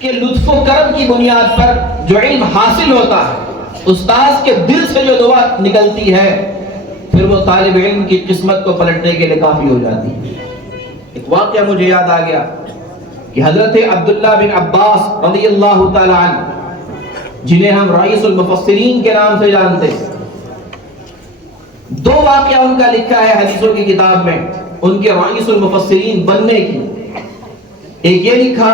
کہ لطف و کرم کی بنیاد پر جو علم حاصل ہوتا ہے، استاذ کے دل سے جو دعا نکلتی ہے، پھر وہ طالب علم کی قسمت کو پلٹنے کے لیے کافی ہو جاتی ہے۔ ایک واقعہ مجھے یاد آ گیا کہ حضرت عبداللہ بن عباس رضی اللہ تعالی عنہ، جنہیں ہم رئیس المفسرین کے نام سے جانتے ہیں، دو واقعہ ان کا لکھا ہے حدیثوں کی کتاب میں ان کے رئیس المفسرین بننے کی۔ ایک یہ لکھا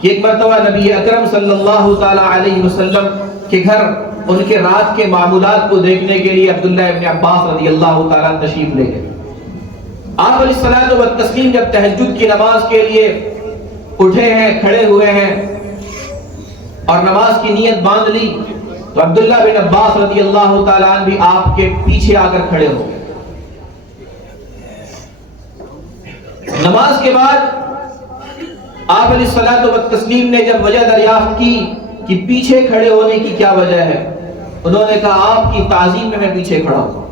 کہ ایک مرتبہ نبی اکرم صلی اللہ تعالی علیہ وسلم کے گھر ان کے رات کے معمولات کو دیکھنے کے لیے عبداللہ ابن عباس رضی اللہ تعالیٰ تشریف لے گئے۔ آپ علیہ الصلوۃ والتسلیم جب تہجد کی نماز کے لیے اٹھے ہیں، کھڑے ہوئے ہیں اور نماز کی نیت باندھ لی، تو عبداللہ بن عباس رضی اللہ تعالیٰ عنہ بھی آپ کے پیچھے آ کر کھڑے ہو گئے۔ نماز کے بعد آپ علیہ الصلوۃ والتسلیم نے جب وجہ دریافت کی کہ پیچھے کھڑے ہونے کی کیا وجہ ہے، انہوں نے کہا آپ کی تعظیم میں پیچھے کھڑا ہوں،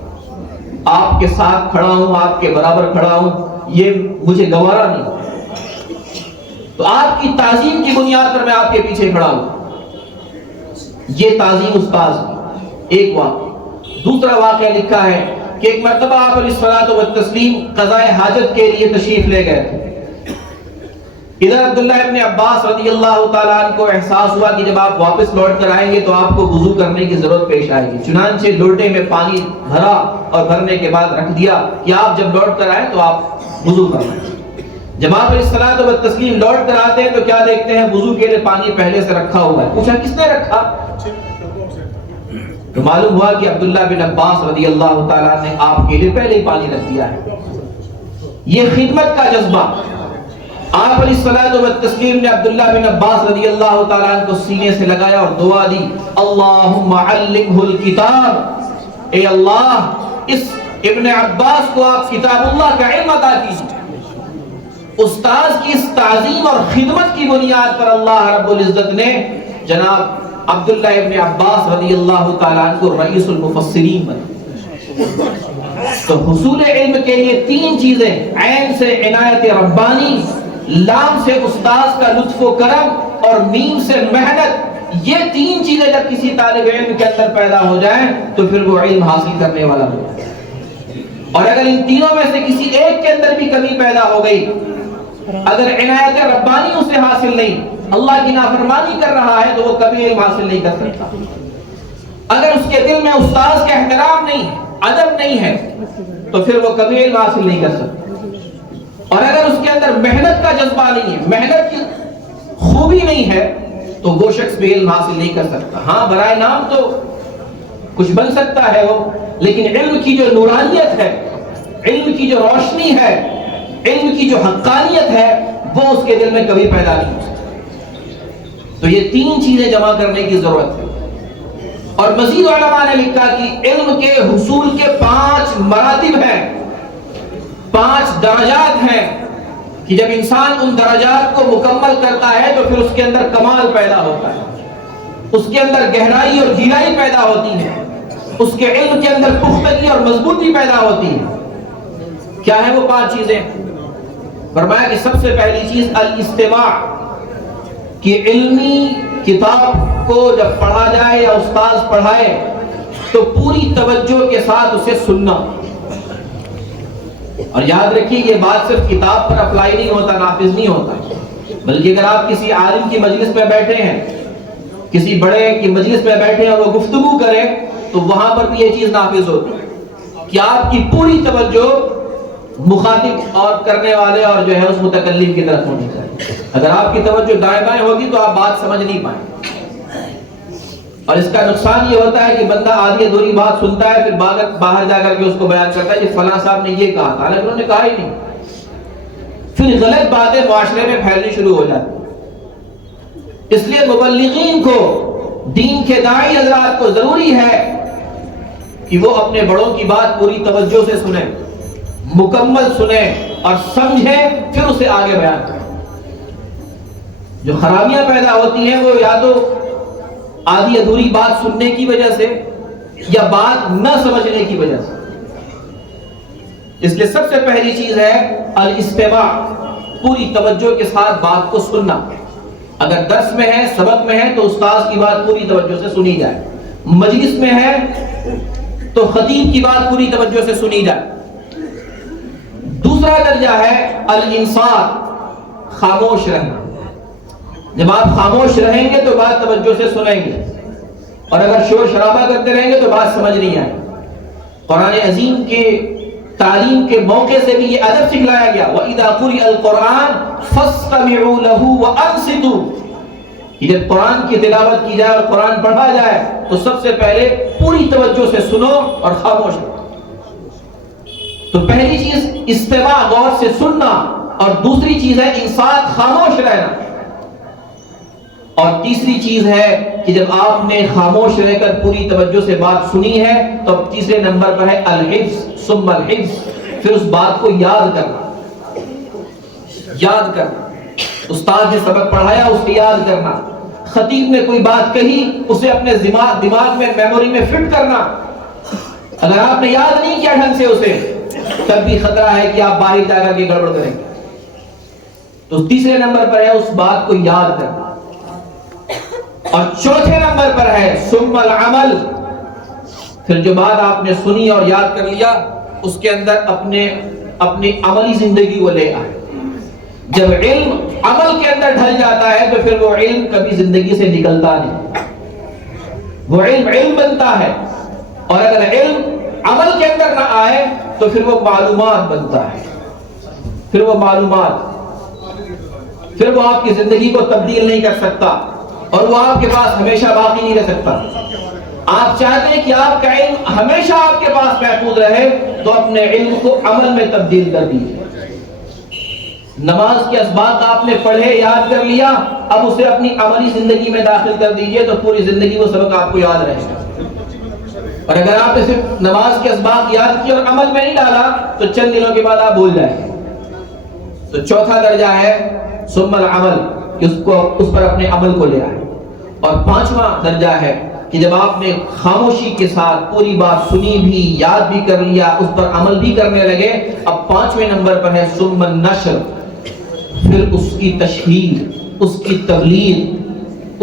آپ کے ساتھ کھڑا ہوں، آپ کے برابر کھڑا ہوں، یہ مجھے گوارا نہیں، تو آپ کی تعظیم کی بنیاد پر میں آپ کے پیچھے کھڑا ہوں۔ یہ تعظیم استاذ کی ایک واقعہ۔ دوسرا واقعہ لکھا ہے کہ ایک مرتبہ آپ علیہ الصلوۃ والتسلیم قضاء حاجت کے لیے تشریف لے گئے تھے۔ ادھر عبداللہ ابن عباس رضی اللہ تعالیٰ عنہ کو احساس ہوا کہ جب آپ واپس لوٹ کر آئیں گے تو آپ کو وضو کرنے کی ضرورت پیش آئے گی، چنانچہ لوٹے میں پانی بھرا اور بھرنے کے بعد رکھ دیا کہ آپ جب لوٹ کر آئیں تو آپ وضو کریں۔ جب آپ علیہ الصلوۃ والتسلیم لوٹ کر آتے ہیں تو کیا دیکھتے ہیں؟ وضو کے لیے پانی پہلے سے رکھا ہوا ہے۔ پوچھا کس نے رکھا؟ تو معلوم ہوا کہ عبداللہ بن عباس رضی اللہ تعالیٰ نے آپ کے لیے پہلے ہی پانی رکھ دیا ہے۔ یہ خدمت کا جذبہ۔ آپ علیہ الصلوۃ والتسلیم نے عبداللہ بن عباس رضی اللہ تعالیٰ عنہ کو سینے سے لگایا اور دعا دی، اللہم علمہ الکتاب، اے اللہ اس ابن عباس کو آپ کتاب اللہ کا علم عطا کیجیے۔ استاذ کی اس تعظیم اور خدمت کی بنیاد پر اللہ رب العزت نے جناب عبداللہ ابن عباس رضی اللہ تعالیٰ عنہ کو رئیس المفسرین بنا۔ تو حصول علم کے لیے تین چیزیں، عین سے عنایت ربانی، لام سے استاذ کا لطف و کرم اور میم سے محنت، یہ تین چیزیں جب کسی طالب علم کے اندر پیدا ہو جائیں تو پھر وہ علم حاصل کرنے والا ہو جائے۔ اور اگر ان تینوں میں سے کسی ایک کے اندر بھی کمی پیدا ہو گئی، اگر عنایت ربانی اسے حاصل نہیں، اللہ کی نافرمانی کر رہا ہے، تو وہ کبھی علم حاصل نہیں کر سکتا۔ اگر اس کے دل میں استاذ کا احترام نہیں، ادب نہیں ہے، تو پھر وہ کبھی علم حاصل نہیں کر سکتا۔ اور اگر اس کے اندر محنت کا جذبہ نہیں ہے، محنت کی خوبی نہیں ہے، تو وہ شخص بھی علم حاصل نہیں کر سکتا۔ ہاں برائے نام تو کچھ بن سکتا ہے وہ، لیکن علم کی جو نورانیت ہے، علم کی جو روشنی ہے، علم کی جو حقانیت ہے، وہ اس کے دل میں کبھی پیدا نہیں ہو سکتی۔ تو یہ تین چیزیں جمع کرنے کی ضرورت ہے۔ اور مزید علماء نے لکھا کہ علم کے حصول کے 5 مراتب ہیں، 5 درجات ہیں، کہ جب انسان ان درجات کو مکمل کرتا ہے تو پھر اس کے اندر کمال پیدا ہوتا ہے، اس کے اندر گہرائی اور گہرائی پیدا ہوتی ہے، اس کے علم کے اندر پختگی اور مضبوطی پیدا ہوتی ہے۔ کیا ہے وہ 5 چیزیں؟ فرمایا کہ سب سے پہلی چیز الاستماع، کہ علمی کتاب کو جب پڑھا جائے یا استاذ پڑھائے تو پوری توجہ کے ساتھ اسے سننا۔ اور یاد رکھیے یہ بات صرف کتاب پر اپلائی نہیں ہوتا، نافذ نہیں ہوتا، بلکہ اگر آپ کسی عالم کی مجلس میں بیٹھے ہیں، کسی بڑے کی مجلس میں بیٹھے ہیں، وہ گفتگو کرے تو وہاں پر بھی یہ چیز نافذ ہوتی ہے کہ آپ کی پوری توجہ مخاطب اور کرنے والے اور جو ہے اس متکلم کی طرف ہونی چاہیے۔ اگر آپ کی توجہ دائیں بائیں ہوگی تو آپ بات سمجھ نہیں پائیں، اور اس کا نقصان یہ ہوتا ہے کہ بندہ آدھی ادھوری بات سنتا ہے، پھر باہر جا کر کے اس کو بیان کرتا ہے کہ فلاں صاحب نے یہ کہا تھا، لیکن انہوں نے کہا ہی نہیں۔ پھر غلط باتیں معاشرے میں پھیلنی شروع ہو جاتی۔ اس لیے مبلغین کو، دین کے داعی حضرات کو ضروری ہے کہ وہ اپنے بڑوں کی بات پوری توجہ سے سنیں، مکمل سنیں اور سمجھیں، پھر اسے آگے بیان کریں۔ جو خرابیاں پیدا ہوتی ہیں وہ یا تو آدھی ادھوری بات سننے کی وجہ سے یا بات نہ سمجھنے کی وجہ سے۔ اس لیے سب سے پہلی چیز ہے الاستماع، پوری توجہ کے ساتھ بات کو سننا۔ اگر درس میں ہے، سبق میں ہے تو استاذ کی بات پوری توجہ سے سنی جائے، مجلس میں ہے تو خطیب کی بات پوری توجہ سے سنی جائے۔ دوسرا درجہ ہے الانصات، خاموش رہنا۔ جب آپ خاموش رہیں گے تو بات توجہ سے سنیں گے، اور اگر شور شرابہ کرتے رہیں گے تو بات سمجھ نہیں آئے۔ قرآن عظیم کے تعلیم کے موقع سے بھی یہ ادب سکھلایا گیا، وَإِذَا قُرِئَ الْقُرْآنُ فَاسْتَمِعُوا لَهُ وَأَنصِتُوا، کہ جب قرآن کی تلاوت کی جائے اور قرآن پڑھا جائے تو سب سے پہلے پوری توجہ سے سنو اور خاموش رہو۔ تو پہلی چیز استماع، غور سے سننا، اور دوسری چیز ہے انصات، خاموش رہنا، اور تیسری چیز ہے کہ جب آپ نے خاموش رہ کر پوری توجہ سے بات سنی ہے تو تیسرے نمبر پر ہے الحفظ، ثم الحفظ، پھر اس بات کو یاد کرنا۔ یاد کرنا، استاد نے سبق پڑھایا اسے یاد کرنا، خطیب نے کوئی بات کہی اسے اپنے دماغ میں، میموری میں فٹ کرنا۔ اگر آپ نے یاد نہیں کیا ڈھنگ سے اسے، تب بھی خطرہ ہے کہ آپ باہر جا کر کے گڑبڑ کریں گے۔ تو تیسرے نمبر پر ہے اس بات کو یاد کرنا، اور چوتھے نمبر پر ہے ثم العمل، پھر جو بات آپ نے سنی اور یاد کر لیا اس کے اندر اپنی عملی زندگی کو لے آئے۔ جب علم عمل کے اندر ڈھل جاتا ہے تو پھر وہ علم کبھی زندگی سے نکلتا نہیں، وہ علم بنتا ہے، اور اگر علم عمل کے اندر نہ آئے تو پھر وہ معلومات بنتا ہے، پھر وہ آپ کی زندگی کو تبدیل نہیں کر سکتا، اور وہ آپ کے پاس ہمیشہ باقی نہیں رہ سکتا۔ آپ چاہتے ہیں کہ آپ کا علم ہمیشہ آپ کے پاس محفوظ رہے تو اپنے علم کو عمل میں تبدیل کر دیجیے۔ نماز کے اسباق آپ نے پڑھے، یاد کر لیا، اب اسے اپنی عملی زندگی میں داخل کر دیجئے تو پوری زندگی وہ سبق آپ کو یاد رہے گا۔ اور اگر آپ نے صرف نماز کے اسباق یاد کیے اور عمل میں نہیں ڈالا تو چند دنوں کے بعد آپ بھول جائیں گے۔ تو چوتھا درجہ ہے ثم العمل، کہ اس پر اپنے عمل کو لے آئے، اور پانچواں درجہ ہے کہ جب آپ نے خاموشی کے ساتھ پوری بات سنی بھی، یاد بھی کر لیا، اس پر عمل بھی کرنے لگے، اب پانچویں نمبر پر ہے ثم النشر، پھر اس کی تشہیر، اس کی تبلیغ،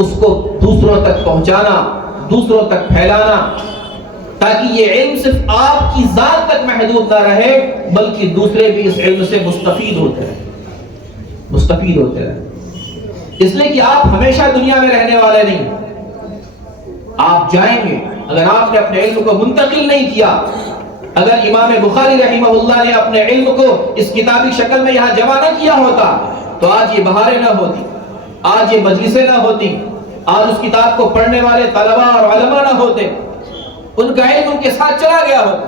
اس کو دوسروں تک پہنچانا، دوسروں تک پھیلانا، تاکہ یہ علم صرف آپ کی ذات تک محدود نہ رہے بلکہ دوسرے بھی اس علم سے مستفید ہوتے رہے۔ اس لیے کہ آپ ہمیشہ دنیا میں رہنے والے نہیں، آپ جائیں گے۔ اگر آپ نے اپنے علم کو منتقل نہیں کیا، اگر امام بخاری رحمہ اللہ نے اپنے علم کو اس کتابی شکل میں یہاں جمع نہ کیا ہوتا تو آج یہ بہاریں نہ ہوتی، آج یہ مجلسیں نہ ہوتی، آج اس کتاب کو پڑھنے والے طلباء اور علماء نہ ہوتے، ان کا علم ان کے ساتھ چلا گیا ہوتا۔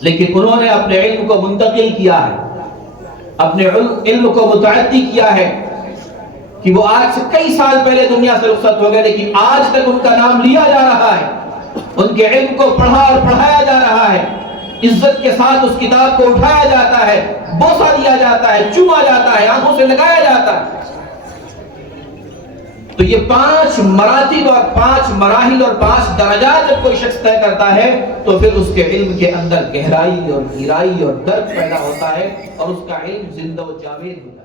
لیکن انہوں نے اپنے علم کو منتقل کیا ہے، اپنے علم کو متعدی کیا ہے، کہ وہ آج سے کئی سال پہلے دنیا سے رخصت ہو گئے لیکن آج تک ان کا نام لیا جا رہا ہے، ان کے علم کو پڑھا اور پڑھایا جا رہا ہے، عزت کے ساتھ اس کتاب کو اٹھایا جاتا ہے، بوسہ دیا جاتا ہے، چوما جاتا ہے، آنکھوں سے لگایا جاتا ہے۔ تو یہ 5 مراتب اور 5 مراحل اور 5 درجات جب کوئی شخص طے کرتا ہے تو پھر اس کے علم کے اندر گہرائی اور گہرائی اور درد پیدا ہوتا ہے، اور اس کا علم زندہ و جاوید ہوتا ہے۔